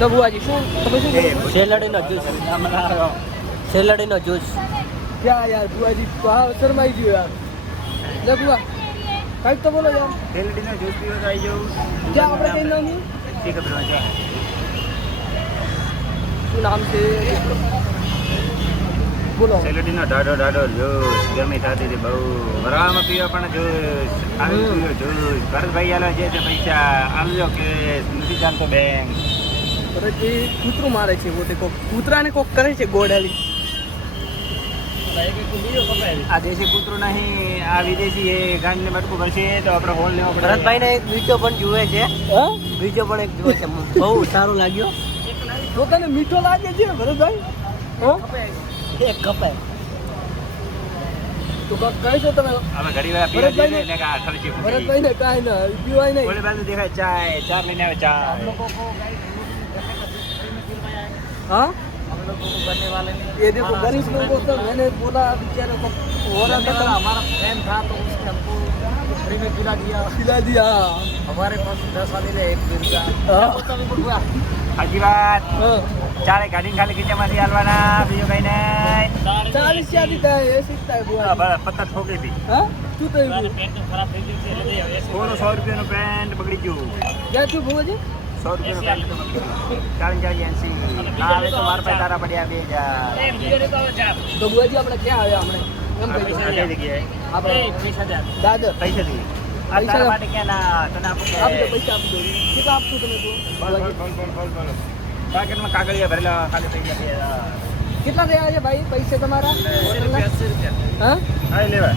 તો બુઆજી શું તમે શું કરો? શેરડીનો જ્યુસ. શેરડીનો જ્યુસ. ક્યાં યાર બુઆજી તો આ શરમાઈ ગયો યાર. લે બુઆ કંઈક તો બોલો યાર. શેરડીનો જ્યુસ પીવો તો આવી જાઉં. ક્યાં આપણે કઈ નામ ઠીક છે. શું નામ છે બોલો? શેરડીનો ડાઢો જ્યુસ. ગરમી થતી હતી બહુ. વરાળમાં પીવા પણ જ્યુસ. આવી પીવો જ્યુસ. ભરતભાઈ આલો જે છે પૈસા આલજો કે નથી ચાલતો બેંક. ભરતજી કૂતરું મારે છે પોતે કોક કૂતરાને કોક કરે છે ગોડાલી. આ દેશી કૂતરું નહીં, આ વિદેશી એ ગાંઠને બટકું ભરશે તો આપણે હોલ લેવો પડે. ભરતભાઈ ને એક બીજો પણ જુએ છે. હા બીજો પણ એક જુએ છે. બહુ સારું લાગ્યો. લોકોને મીઠો લાગે છે ભરતભાઈ. હા એક કપાય તો કાક કહીશો તમે? અમે ઘડી વાર પીવા જઈએ ને કે આ ખર્ચી ભરતભાઈ ને કાંઈ ના પીવાય નહીં. ઓલી બાજુ દેખાય ચાય. ચાર લઈને આવે ચા. हाँ हम लोग को करने वाले नहीं. ये देखो गरीब लोगों को मैंने बोला बेचारे को हो रहा था हमारा फ्रेंड था तो उसने हमको फ्री में खिला दिया. हमारे पास 10 वाले ले 1 दिन का. हाजी बात. ચારે ગાડી ખાલી ખીચામાંથી હાલવાના. બીજું કઈ નહીં. 40 क्या देता है ये सीखता है बुआ. બસ પત્તા ઠોકી હતી. हाँ तू तो પેન્ટ ખરાબ થઈ ગયું છે એટલે 100 રૂપિયાનું પેન્ટ બગડી ગયું. क्या तू बुआ जी 100 રૂપિયાનું પેન્ટ 40 ના આવે તો મારા પાસે તારા પડ્યા 2000. तो बुआ जी આપણે ક્યાં આવ્યા હમણે એમ કહી દો. કઈ જગ્યાએ આપણે 20000 દાદર પૈસા દઈએ. આ તારા માટે ક્યાં ના તને આપું કે આપજો પૈસા આપજો. કેટલા આપશો તમે બોલ. પાકેટમાં કાગળિયા ભરેલા ખાલી પૈસા 2000. કેટલા રહ્યા છે ભાઈ પૈસા તમારા? 80 રૂપિયા. હા હા લેવા.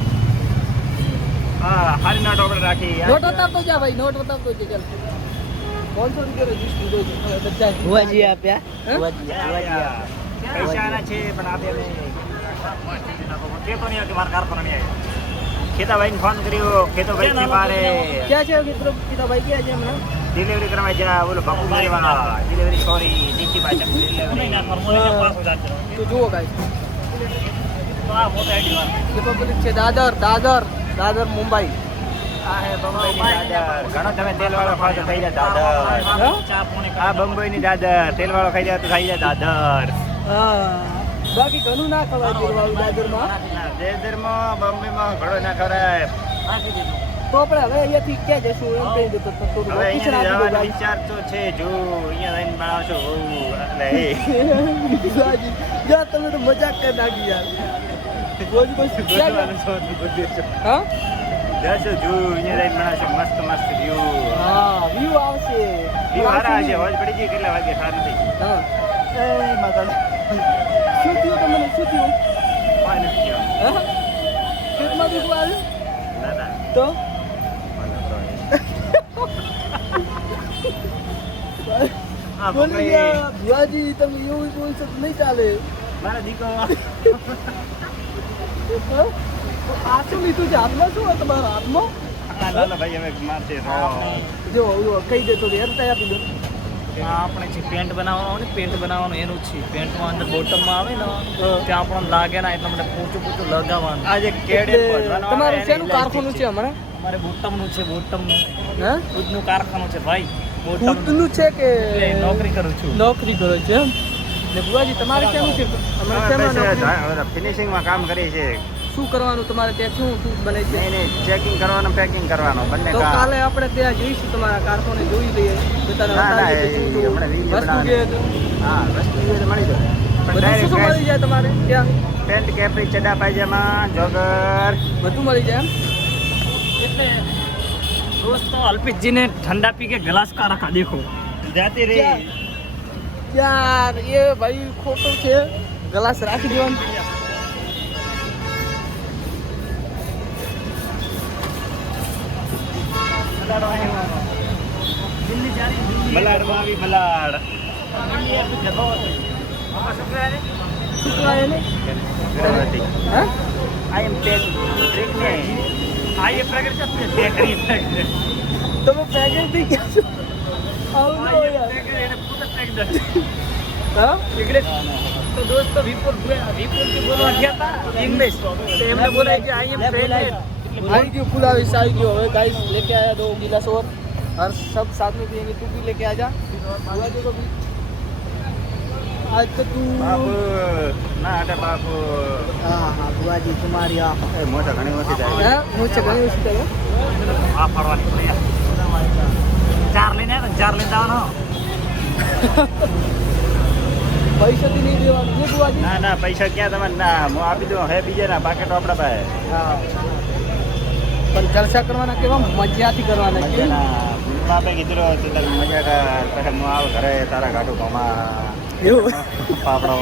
હા હારી નોટ આપણે રાખી. નોટ બતાવતો જા ભાઈ નોટ બતાવતો છે ચાલ 500 રૂપિયાનો જ્યુસ પીધો છે બધા. બુઆજી આપ્યા. પૈસા આના છે પણ આપે અમે કેતો નહીં કે મારા કારખાના નહીં આવ્યા. ખેતાભાઈને ફોન કર્યો. ખેતોભાઈ છે મારે. ક્યાં છે મિત્રો પિતાભાઈ ક્યાં છે હમણાં? ડિલિવરી કરવા જા. બોલો બાપુ મારેવા ડિલિવરી સોરી નીચી પાછળ ડિલિવરી. તો જુઓ ગાઈસ રિપબ્લિક છે દાદર મુંબઈ. આ હે બંબઈની દાદર. ઘણો તમે તેલવાળો ખાવ તો થઈ જાય દાદર. આ બંબઈની દાદર. તેલવાળો ખાઈ જાય તો થઈ જાય દાદર. હા બાકી ઘણું ના ખવાય તેલવાળું દાદરમાં. દાદરમાં બંબઈમાં ઘણો ના ખરાય. તો આપણે હવે અહીંયાથી ક્યાં જશું એમ કહી દો તો થોડું હવે લોકેશન અહીંયા આપી દો જવાનો ગાઈસ. વિચાર તો છે. જો અહીંયા રહીને બનાવશો એટલે બાજી યાર તમે તો મજાક કરી નાખી યાર. રોજ કોઈ ગોતવાનું છો તો ગોતી છો. હા જશો જો અહીંયા રહીને બનાવશો મસ્ત મસ્ત વ્યૂ. હા વ્યૂ આવશે. વ્યૂ સારા હશે. હોજ પડી ગઈ કેટલા વાગે સારું થઈ. હા એ માતા શું થયું તમને શું થયું? પાણી નથી જવાનું. હા પેટમાં દુખવા આવ્યું ના ના તો હા બોલી પકડી. ગયા ભુવાજી તમે એવું બોલશો તો નહીં ચાલે. મારા દીકરો આ શું લીધું છે હાથમાં? શું હોય તમારા હાથમાં? ના ના ભાઈ હવે મારશે. જો કહી દે તો હેરતા આપી દો. આપણે જે પેન્ટ બનાવવાનો હોય ને પેન્ટ બનાવવાનું એનું જ છે. પેન્ટમાં અંદર બોટમમાં આવે ને ત્યાં આપણને લાગે ના એટલા માટે પોચું લગાવવાનું. આજે કેડે પહોંચવાનો આવે તમારું એની શેનું elastic કારખાનું છે હમણાં? અમારે બોટમનું છે. બોટમનું હા ખુદનું કારખાનું છે ભાઈ. બોટમનું ખુદનું છે કે એટલે નોકરી કરું છું. નોકરી કરો છો એમ? ને બુવાજી તમારે કેવું છે હમણાં શેમાં નોકરી? ફિનિશિંગમાં કામ કરીએ છીએ. શું કરવાનું તમારે ત્યાં શું શું બને છે? નહીં ચેકિંગ કરવાનું પેકિંગ કરવાનું બંને તો કામ. કાલે આપણે ત્યાં જઈશું તમારા કારખાને જોઈ લઈએ બધાને ના, ના, બતાવીએ કે એ શું શું હમણાં video વસ્તુ છે તો. હા વસ્તુ જોઈએ તો મળી જાય. પણ બધું શું શું direct મળી જાય તમારે ત્યાં? પેન્ટ કેપરી ચડા પાયજામા જોગર બધું મળી જાય એમ? એટલે દોસ્તો અલ્પિતજી ને ઠંડા પી કે ગ્લાસ કા રખા દેખો. જાતી રે. યાર એ ભાઈ ખોટું છે. ગ્લાસ રાખી દેવાનું. દિલ્હી જા રહી દિલ્હી. મલાડમાં આવી મલાડ. દિલ્હી એ कुछ जगह होती है. આમાં શું કહેવાય ને? શું કહેવાય એને? ગર્ભવતી. હા I am pregnant. આ એ પ્રગટ છે બેકરી પ્રગટ. તમે પ્રેગ્નેન્ટ થઈ ગયા છો? આવું ન હોય યાર. એને ખુદ પ્રેગ્નન્ટ. હા इंग्लिश तो दोस्तों विपुल की बोलवा गया था इंग्लिश तो हमने बोला कि आई एम प्रेग्नेंट. આવી ગયું ફુલાવીશ આવી ગયો. હવે ગાઈસ લેકે આયા 2 गिलास और हर सब साथ में पिएंगे. तू भी लेके आ जा. बुआ जी को भी आज तो तू બાપુ ના અટે બાપુ हाँ हाँ बुआजी तुम्हारी आप એ મોટા ઘણી ઓછી થાય हाँ मुझसे कहीं उसी तरह આ ફરવાની પડે યાર. ચાર લઈને આવ્યા ને, ચાર લઈને આવવાનો. पैसा भी नहीं देवा ये बुआजी ના ના પૈસા ક્યાં તમારે ના હું આપી દઉં હે બીજે ના પાકેટ આપણા પાસે हाँ पर जलसा करवाना केवा मजाથી કરવાના છે મજાના બાપે કીધું હતું તારે મજા કર પછી હું આવ ઘરે તારા ગાડું કમા એવું પાપડો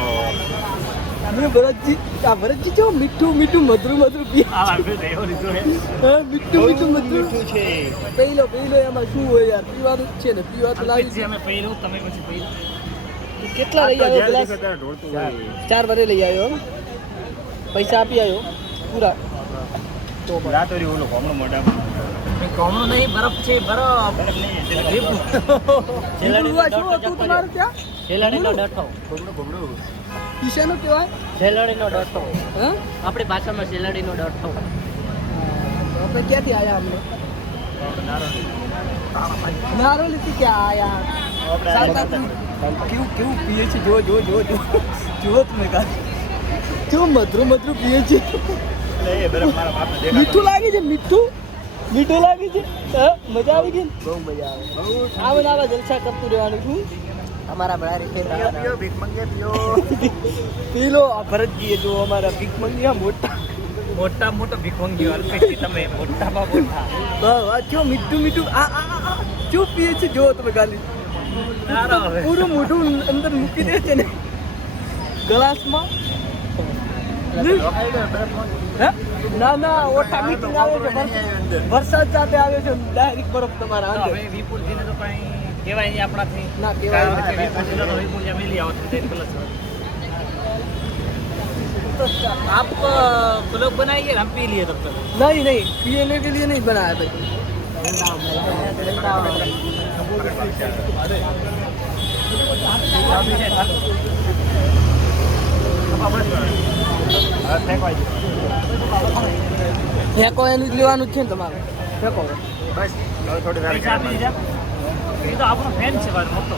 મને ભરતજી આ ભરતજી જો મીઠું મીઠું મધુર મધુર પી આ આવ્યું તો એવું લીધું હે. હા મીઠું મીઠું મધુર મીઠું છે પહેલો એમાં શું હોય યાર પીવાનું જ છે ને પીવા તો લાવી પછી અમે પહેર્યું, તમે પછી પહેર્યું. કેટલા લઈ આવ્યો ગ્લાસ ઢોળતું હોય 4 વરે લઈ આવ્યો પૈસા આપી આવ્યો પૂરા તો રાતોરી ઓલો કોમળો મોઢામાં એ કોમળો નહીં, બરફ છે, બરફ. બરફ નહીં છેલ્લાડીનો શું હતું તમારે ત્યાં શેલાડીનો ડઠો. બમડું બમડું ઈશાનો કહેવાય શેલાડીનો ડઠો. હા આપણી ભાષામાં શેલાડીનો ડઠો. આપણે ક્યાંથી આયા અમને નારોલીથી ક્યાં આયા કેવું કેવું પીએ છે જો જો જો જો જો તમે કા જો મધુર મધુર પીએ છે એ બરફ મારા બાપને દેખાતો મીઠું લાગે છે મીઠું મીઠું લાગે છે હા મજા આવી ગઈ બહુ મજા આવે આવા જલસા કરતું રહેવાનું છું અમારા બળારી પીઓ પીઓ ભીખ મંગે પીઓ પી લો આ ભરતજી જો અમારા ભીખ મંગિયા મોટા મોટા મોટો ભીખોંગીઓ અલ્પેશજી, તમે મોટામાં મોટા. વાહ ક્યો મીઠું મીઠું આ ક્યું પીએ છે જો તમે ગાલી સારો હવે. પૂરું મોઢું અંદર મૂકી દે છે ને ગ્લાસમાં હે? ના ના ઓઠા મીટિંગ આવે છે વરસાદ સાથે આવે છે ડાયરેક્ટ બરફ તમારા તો અંદર હવે વિપુલજીને તો કાંઈ કહેવાય નહીં આપણાથી. ના કહેવાય કારણ કે વિપુલજીને તો વિપુલજી મિલી આવો તો પ્લસ. आप ब्लॉग बनाइए, हम पी लिए तब तक. नहीं नहीं पीने के लिए नहीं बनाया था ફેંકો એનું જ લેવાનું જ છે ને તમારે ફેંકો બસ હવે થોડી વાર પૈસા આપી દીધા. એ તો આપણો ફેન છે ભાઈ મોટો.